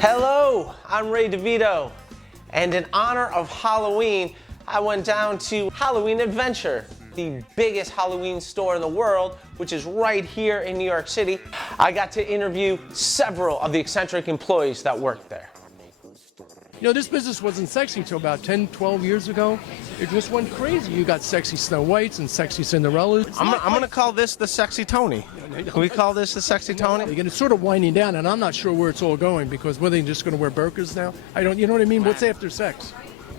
Hello, I'm Ray DeVito, and in honor of Halloween, I went down to Halloween Adventure, the biggest Halloween store in the world, which is right here in New York City. I got to interview several of the eccentric employees that work there. You know, this business wasn't sexy until about 10, 12 years ago. It just went crazy. You got sexy Snow Whites and sexy Cinderellas. I'm gonna call this the Sexy Tony. Can we call this the Sexy Tony? Again, it's sort of winding down, and I'm not sure where it's all going, because were they just going to wear burqas now? You know what I mean? What's after sex?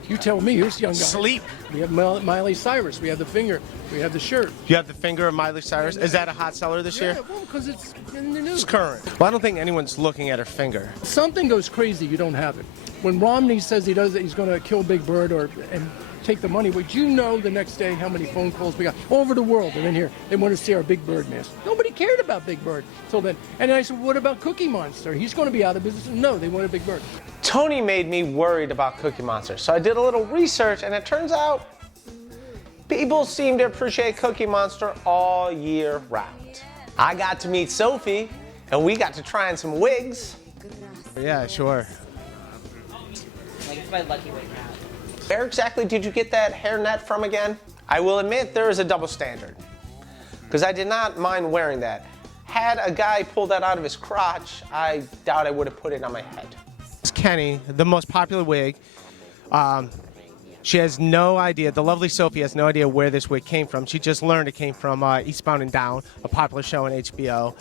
You tell me, you're a young guy. Sleep. We have Miley Cyrus, we have the finger, we have the shirt. You have the finger of Miley Cyrus. Is that a hot seller this year? Yeah, well, because it's in the news. It's current. Well, I don't think anyone's looking at her finger. Something goes crazy, you don't have it. When Romney says he does it, he's going to kill Big Bird and take the money. Would you know the next day how many phone calls we got all over the world? They're in here. They want to see our Big Bird mask. Nobody cared about Big Bird till then. And I said, what about Cookie Monster? He's going to be out of business. No, they wanted Big Bird. Tony made me worried about Cookie Monster, so I did a little research, and it turns out people seem to appreciate Cookie Monster all year round. I got to meet Sophie, and we got to try on some wigs. Yeah, sure. It's my lucky right now. Where exactly did you get that hairnet from again? I will admit there is a double standard, because I did not mind wearing that. Had a guy pull that out of his crotch, I doubt I would have put it on my head. It's Kenny, the most popular wig. She has no idea, the lovely Sophie has no idea where this wig came from. She just learned it came from Eastbound and Down, a popular show on HBO.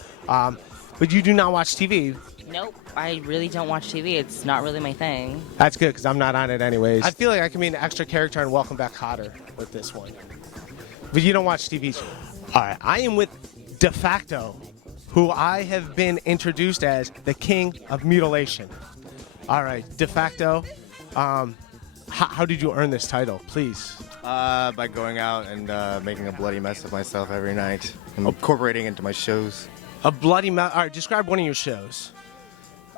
But you do not watch TV. Nope, I really don't watch TV. It's not really my thing. That's good, because I'm not on it anyways. I feel like I can be an extra character in Welcome Back Kotter with this one. But you don't watch TV. All right, I am with DeFacto, who I have been introduced as the king of mutilation. All right, DeFacto, how did you earn this title, please? By going out and making a bloody mess of myself every night and incorporating into my shows. A bloody mess. All right, describe one of your shows.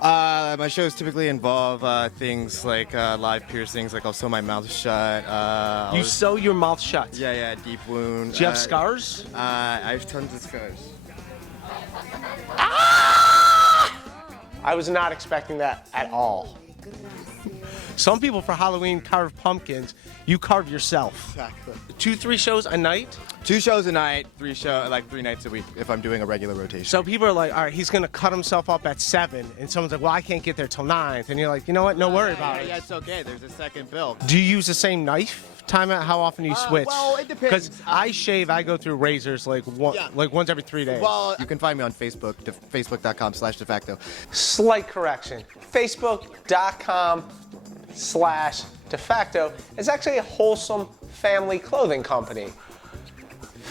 My shows typically involve things like live piercings, like I'll sew my mouth shut. You sew your mouth shut? Yeah, deep wound. Do you have scars? I have tons of scars. I was not expecting that at all. Some people for Halloween carve pumpkins. You carve yourself. Exactly. 2-3 shows a night? 2 shows a night, 3 nights a week if I'm doing a regular rotation. So people are like, all right, he's going to cut himself up at 7, and someone's like, well, I can't get there till 9. And you're like, you know what? No worry about it. Yeah, it's okay. There's a second bill. Do you use the same knife? Time out. How often do you switch? Well, it depends. Because I shave, I go through razors like once every 3 days. Well, you can find me on Facebook, facebook.com/DeFacto. Slight correction. Facebook.com/DeFacto is actually a wholesome family clothing company.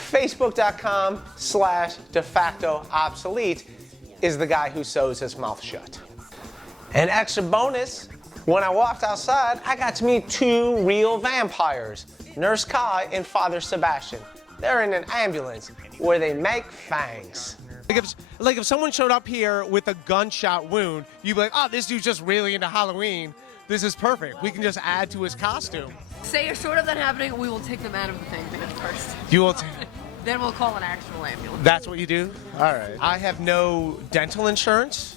Facebook.com/DeFacto obsolete is the guy who sews his mouth shut. An extra bonus, when I walked outside, I got to meet 2 real vampires, Nurse Kai and Father Sebastian. They're in an ambulance where they make fangs. Like if someone showed up here with a gunshot wound, you'd be like, oh, this dude's just really into Halloween. This is perfect. We can just add to his costume. Say you're short of that happening, we will take them out of the thing first. You will Then we'll call an actual ambulance. That's what you do? All right. I have no dental insurance,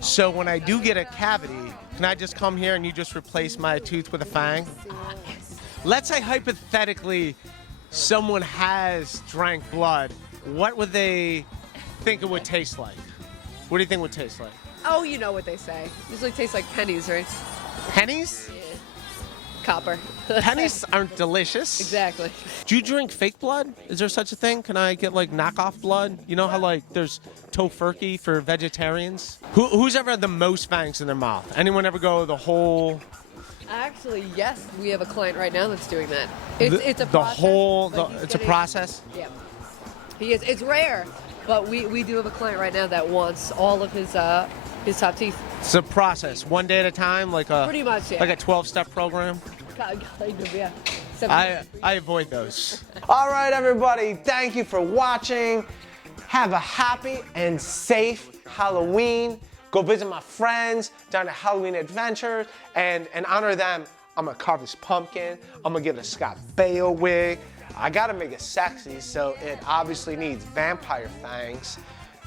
so when I do get a cavity, can I just come here and you just replace my tooth with a fang? Let's say hypothetically someone has drank blood. What would they think it would taste like? What do you think it would taste like? Oh, you know what they say. Usually tastes like pennies, right? Pennies? Yeah. Copper. Pennies aren't delicious. Exactly. Do you drink fake blood? Is there such a thing? Can I get like knockoff blood? You know how like there's tofurkey for vegetarians? Who's ever had the most fangs in their mouth? Anyone ever go the whole? Actually, yes, we have a client right now that's doing that. It's a process. It's a process? Yeah. He is. It's rare, but we do have a client right now that wants all of his top teeth. It's a process, one day at a time, like a Pretty much, yeah. like a 12-step program. Kind of, yeah. I avoid those. All right, everybody, thank you for watching. Have a happy and safe Halloween. Go visit my friends down at Halloween Adventures, and honor them. I'm gonna carve this pumpkin. I'm gonna get a Scott Baio wig. I gotta make it sexy, so it obviously needs vampire fangs.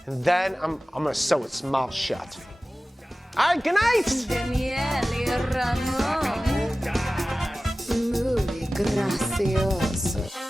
And then I'm gonna sew its mouth shut. All right, good night. Daniele Ramon. Muy gracioso.